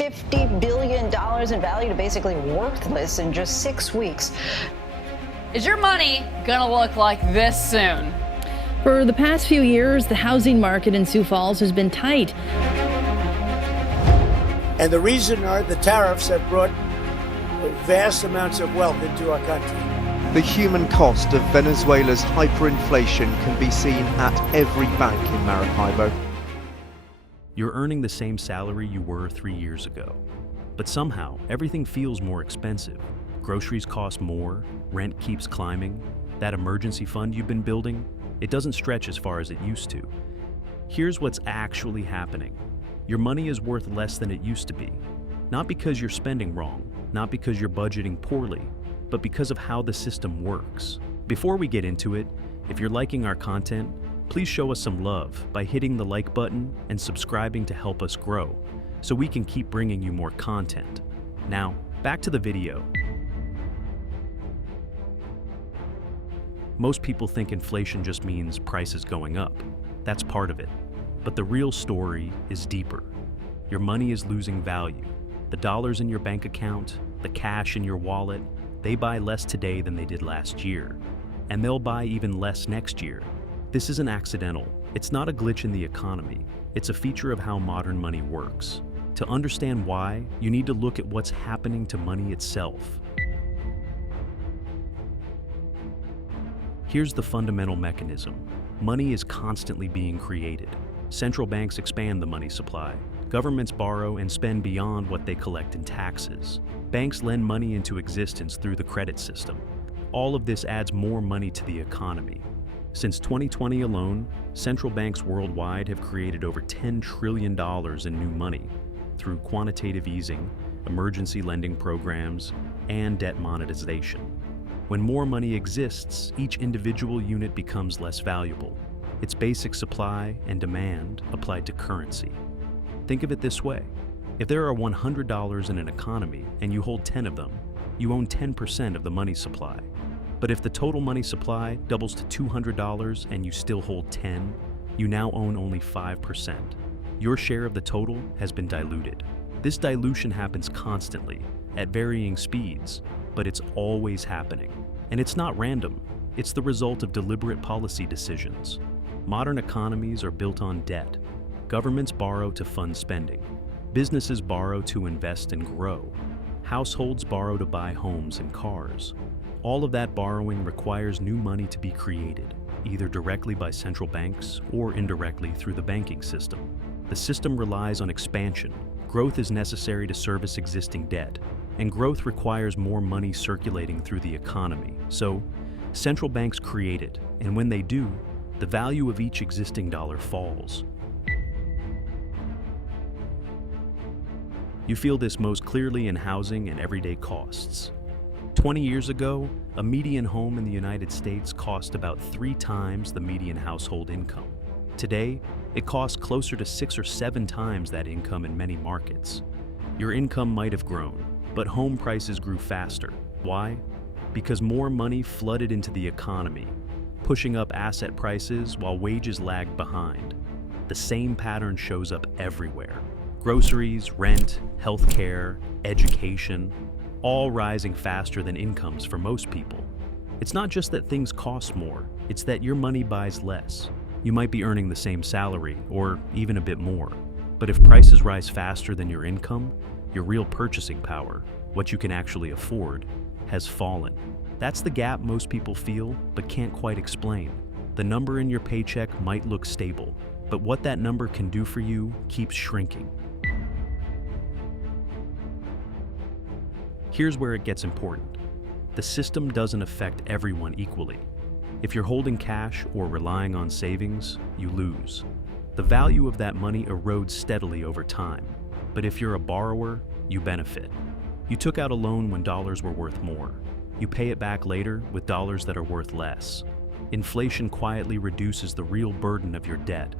$50 billion in value to basically worthless in just 6 weeks. Is your money gonna look like this soon? For the past few years, the housing market in Sioux Falls has been tight. And the reason are the tariffs have brought vast amounts of wealth into our country. The human cost of Venezuela's hyperinflation can be seen at every bank in Maracaibo. You're earning the same salary you were 3 years ago, but somehow everything feels more expensive. Groceries cost more, rent keeps climbing, that emergency fund you've been building, it doesn't stretch as far as it used to. Here's what's actually happening. Your money is worth less than it used to be. Not because you're spending wrong, not because you're budgeting poorly, but because of how the system works. Before we get into it, if you're liking our content, please show us some love by hitting the like button and subscribing to help us grow, so we can keep bringing you more content. Now, back to the video. Most people think inflation just means prices going up. That's part of it. But the real story is deeper. Your money is losing value. The dollars in your bank account, the cash in your wallet, they buy less today than they did last year. And they'll buy even less next year. This isn't accidental. It's not a glitch in the economy. It's a feature of how modern money works. To understand why, you need to look at what's happening to money itself. Here's the fundamental mechanism. Money is constantly being created. Central banks expand the money supply. Governments borrow and spend beyond what they collect in taxes. Banks lend money into existence through the credit system. All of this adds more money to the economy. Since 2020 alone, central banks worldwide have created over $10 trillion in new money through quantitative easing, emergency lending programs, and debt monetization. When more money exists, each individual unit becomes less valuable. It's basic supply and demand applied to currency. Think of it this way. If there are $100 in an economy and you hold 10 of them, you own 10% of the money supply. But if the total money supply doubles to $200 and you still hold 10, you now own only 5%. Your share of the total has been diluted. This dilution happens constantly, at varying speeds, but it's always happening. And it's not random. It's the result of deliberate policy decisions. Modern economies are built on debt. Governments borrow to fund spending. Businesses borrow to invest and grow. Households borrow to buy homes and cars. All of that borrowing requires new money to be created, either directly by central banks or indirectly through the banking system. The system relies on expansion. Growth is necessary to service existing debt, and growth requires more money circulating through the economy. So, central banks create it, and when they do, the value of each existing dollar falls. You feel this most clearly in housing and everyday costs. 20 years ago, a median home in the United States cost about 3 times the median household income. Today, it costs closer to 6 or 7 times that income in many markets. Your income might have grown, but home prices grew faster. Why? Because more money flooded into the economy, pushing up asset prices while wages lagged behind. The same pattern shows up everywhere. Groceries, rent, healthcare, education, all rising faster than incomes for most people. It's not just that things cost more, it's that your money buys less. You might be earning the same salary, or even a bit more. But if prices rise faster than your income, your real purchasing power, what you can actually afford, has fallen. That's the gap most people feel, but can't quite explain. The number in your paycheck might look stable, but what that number can do for you keeps shrinking. Here's where it gets important. The system doesn't affect everyone equally. If you're holding cash or relying on savings, you lose. The value of that money erodes steadily over time. But if you're a borrower, you benefit. You took out a loan when dollars were worth more. You pay it back later with dollars that are worth less. Inflation quietly reduces the real burden of your debt.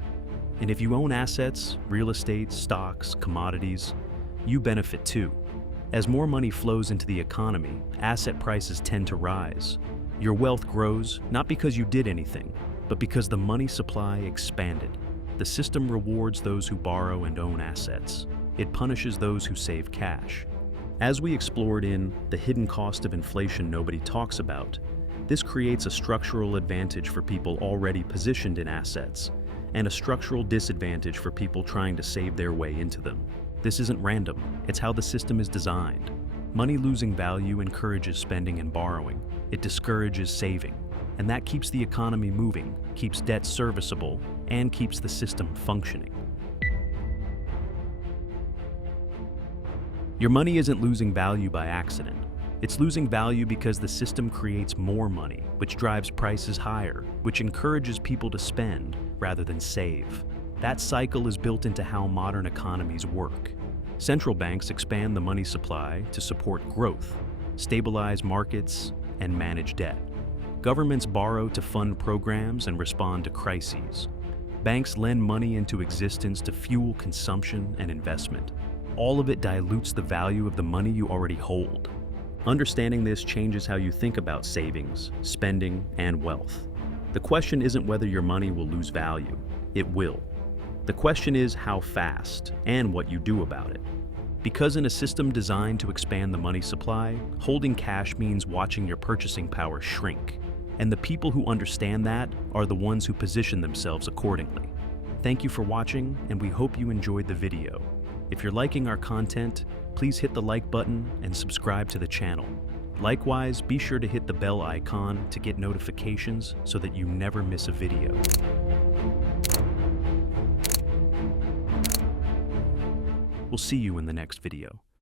And if you own assets, real estate, stocks, commodities, you benefit too. As more money flows into the economy, asset prices tend to rise. Your wealth grows not because you did anything, but because the money supply expanded. The system rewards those who borrow and own assets. It punishes those who save cash. As we explored in The Hidden Cost of Inflation Nobody Talks About, this creates a structural advantage for people already positioned in assets, and a structural disadvantage for people trying to save their way into them. This isn't random, it's how the system is designed. Money losing value encourages spending and borrowing. It discourages saving. And that keeps the economy moving, keeps debt serviceable, and keeps the system functioning. Your money isn't losing value by accident. It's losing value because the system creates more money, which drives prices higher, which encourages people to spend rather than save. That cycle is built into how modern economies work. Central banks expand the money supply to support growth, stabilize markets, and manage debt. Governments borrow to fund programs and respond to crises. Banks lend money into existence to fuel consumption and investment. All of it dilutes the value of the money you already hold. Understanding this changes how you think about savings, spending, and wealth. The question isn't whether your money will lose value. It will. The question is how fast and what you do about it. Because in a system designed to expand the money supply, holding cash means watching your purchasing power shrink. And the people who understand that are the ones who position themselves accordingly. Thank you for watching, and we hope you enjoyed the video. If you're liking our content, please hit the like button and subscribe to the channel. Likewise, be sure to hit the bell icon to get notifications so that you never miss a video. We'll see you in the next video.